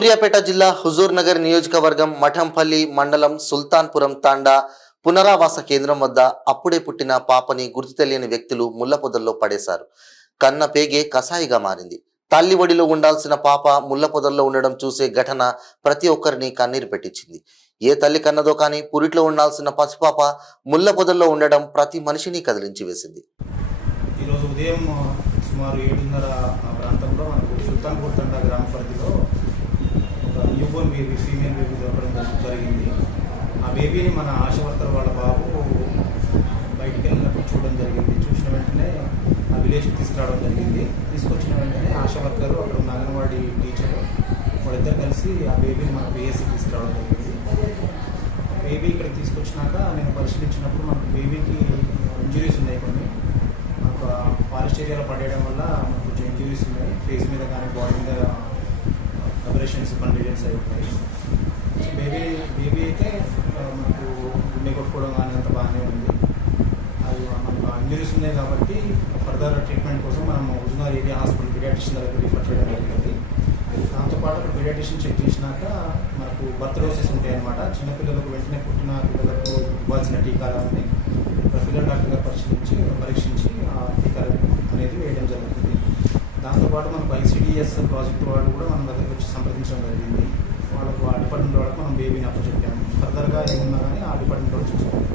సూర్యాపేట జిల్లా హుజూర్ నగర్ నియోజకవర్గం మఠంపల్లి మండలం సుల్తాన్పురం తాండా పునరావాస కేంద్రం వద్ద అప్పుడే పుట్టిన పాపని గుర్తు తెలియని వ్యక్తులు ముళ్ల పొదల్లో పడేశారు. కన్న పేగే కసాయిగా మారింది. తల్లి ఒడిలో ఉండాల్సిన పాప ముళ్ల పొదల్లో ఉండడం చూసే ఘటన ప్రతి ఒక్కరిని కన్నీరు పెట్టించింది. ఏ తల్లి కన్నదో కానీ పురిట్లో ఉండాల్సిన పసిపాప ముళ్ల పొదల్లో ఉండడం ప్రతి మనిషిని కదిలించి వేసింది. ఈరోజు ఉదయం సుమారు 7:30 ప్రాంతంలో మనకు సుల్తాన్పూర్ తండా గ్రామ పరిధిలో ఒక న్యూబోర్న్ బేబీ, ఫీమేల్ బేబీ దొరకడం జరిగింది. ఆ బేబీని మన ఆశా వర్కర్ వాళ్ళ బాబు బయటికి వెళ్ళినప్పుడు చూడడం జరిగింది. చూసిన వెంటనే ఆ విలేజ్కి తీసుకురావడం జరిగింది. తీసుకొచ్చిన వెంటనే ఆశా వర్కరు, అక్కడ ఉన్న అంగన్వాడీ టీచర్ వాళ్ళిద్దరు కలిసి ఆ బేబీని మన పిఎస్సికి తీసుకురావడం జరిగింది. బేబీ ఇక్కడికి తీసుకొచ్చినాక నేను పరిశీలించినప్పుడు మనకు బేబీకి ఇంజురీస్ ఉన్నాయి. కొన్ని మనకు ఫారెస్ట్ ఏరియాలో పడేయడం వల్ల మనకు కొంచెం ఇంజురీస్ ఉన్నాయి. ఫేస్ మీద కానీ బాడీ మీద అబరేషన్స్, కండిషన్స్ అయి ఉంటాయి. బేబీ అయితే మనకు గుండె కొట్టుకోవడం కానీ అంత బాగానే ఉంది. అది మనకు ఇంజురీస్ ఉన్నాయి కాబట్టి ఫర్దర్ ట్రీట్మెంట్ కోసం మనం హుజూర్ ఏరియా హాస్పిటల్ పీడియాట్రిషియన్ దగ్గర రిఫర్ చేయడం జరిగింది. దాంతోపాటు అక్కడ పీడియాట్రిషియన్ చెక్ చేసినాక మనకు బర్త్ డోసెస్ ఉంటాయి అన్నమాట. చిన్నపిల్లలకు వెంటనే పుట్టిన పిల్లలకు ఇవ్వాల్సిన టీకాలన్నీ పిల్లల డాక్టర్ గారు పరీక్షించి ఆ టీకాలు అనేది వేయడం జరుగుతుంది. దాంతోపాటు మనకు ఐసిడిఎస్ ప్రాజెక్ట్ వాళ్ళు కూడా మన దగ్గరికి వచ్చి సంప్రదించడం జరిగింది. వాళ్ళకు ఆ డిపార్ట్మెంట్ వాళ్ళకు మనం బేబీని అప్పచెప్పాము. ఫర్దర్గా ఏమున్నా కానీ ఆ డిపార్ట్మెంట్ వాళ్ళు చూసుకోవాలి.